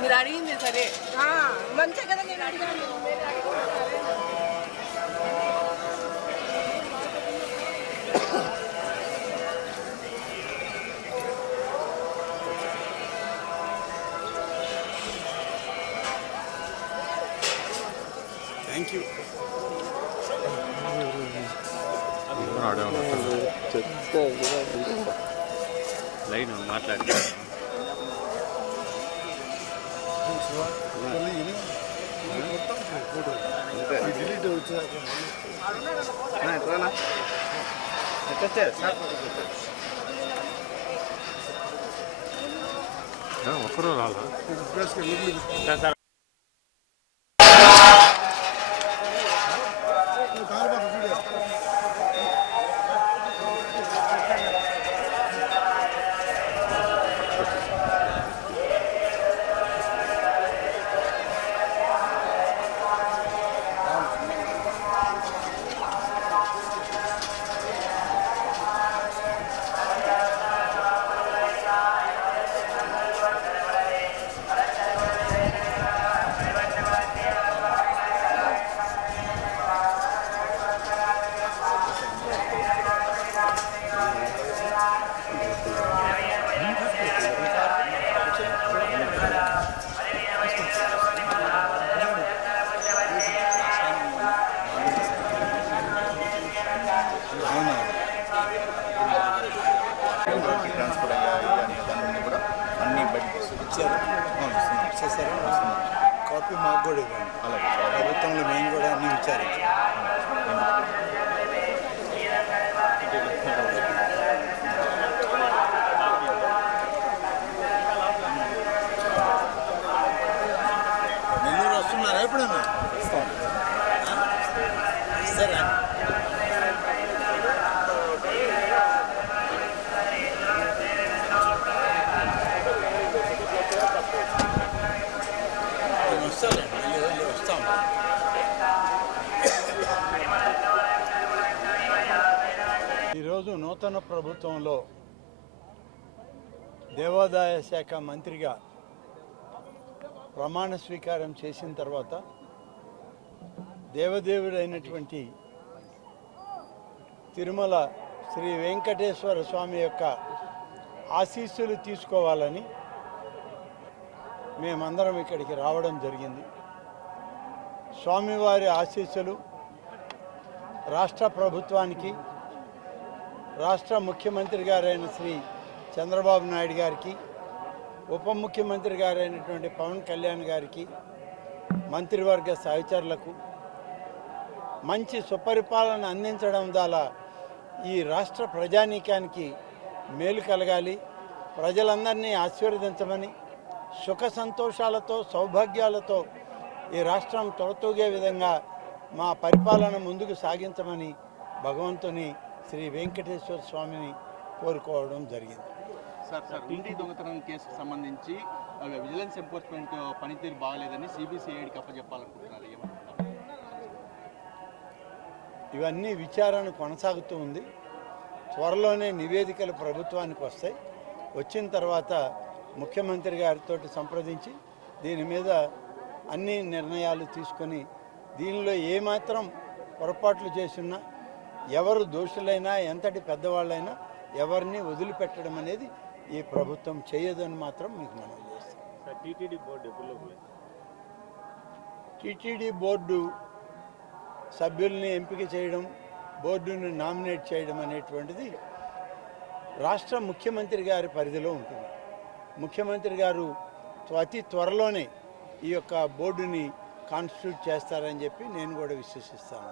మీరు అడిగింది సరే మంచిగా కదా నేను అడిగాను. Thank you. లైన్ మాట్లాడి ఒక్కరూ రాలా ట్రాన్స్ఫర్ అయ్యాయి అనే దాని మీద కూడా అన్ని బయటకు ఇచ్చారు, ఇచ్చేసారు. కాపీ మాకు కూడా ఇవ్వండి. అలాగే ప్రభుత్వంలో మేము కూడా అన్ని విచారించాం. నెల్లూరు వస్తున్నారా ఎప్పుడన్నా? సరే వస్తాం. ఈరోజు నూతన ప్రభుత్వంలో దేవాదాయ శాఖ మంత్రిగా ప్రమాణ స్వీకారం చేసిన తర్వాత దేవదేవుడైనటువంటి తిరుమల శ్రీ వెంకటేశ్వర స్వామి యొక్క ఆశీస్సులు తీసుకోవాలని మేమందరం ఇక్కడికి రావడం జరిగింది. స్వామివారి ఆశీస్సులు రాష్ట్ర ప్రభుత్వానికి, రాష్ట్ర ముఖ్యమంత్రి గారైన శ్రీ చంద్రబాబు నాయుడు గారికి, ఉప ముఖ్యమంత్రి గారైనటువంటి పవన్ కళ్యాణ్ గారికి, మంత్రివర్గ సహచరులకు మంచి సుపరిపాలన అందించడం ద్వారా ఈ రాష్ట్ర ప్రజానీకానికి మేలు కలగాలి, ప్రజలందరినీ ఆశీర్వదించమని, సుఖ సంతోషాలతో సౌభాగ్యాలతో ఈ రాష్ట్రం తొలతూగే విధంగా మా పరిపాలన ముందుకు సాగించమని భగవంతుని శ్రీ వెంకటేశ్వర స్వామిని కోరుకోవడం జరిగింది. సార్ టీడీ దొంగతనం కేసుకు సంబంధించి విజిలెన్స్ ఎన్ఫోర్స్మెంట్ పనితీరు బాగలేదని సిబిసిఐడికి అప్పచెప్పాలనుకుంటున్నారు. ఇవన్నీ విచారణ కొనసాగుతూ ఉంది. త్వరలోనే నివేదికలు ప్రభుత్వానికి వస్తాయి. వచ్చిన తర్వాత ముఖ్యమంత్రి గారితో సంప్రదించి దీని మీద అన్ని నిర్ణయాలు తీసుకొని దీనిలో ఏమాత్రం పొరపాట్లు చేస్తున్నా, ఎవరు దోషులైనా, ఎంతటి పెద్దవాళ్ళైనా ఎవరిని వదిలిపెట్టడం అనేది ఈ ప్రభుత్వం చేయదని మాత్రం మీకు మనం చేస్తాం. టీటీడీ బోర్డు సభ్యుల్ని ఎంపిక చేయడం, బోర్డుని నామినేట్ చేయడం అనేటువంటిది రాష్ట్ర ముఖ్యమంత్రి గారి పరిధిలో ఉంటుంది. ముఖ్యమంత్రి గారు అతి త్వరలోనే ఈ యొక్క బోర్డుని కాన్స్టిట్యూట్ చేస్తారని చెప్పి నేను కూడా విశ్వసిస్తాను.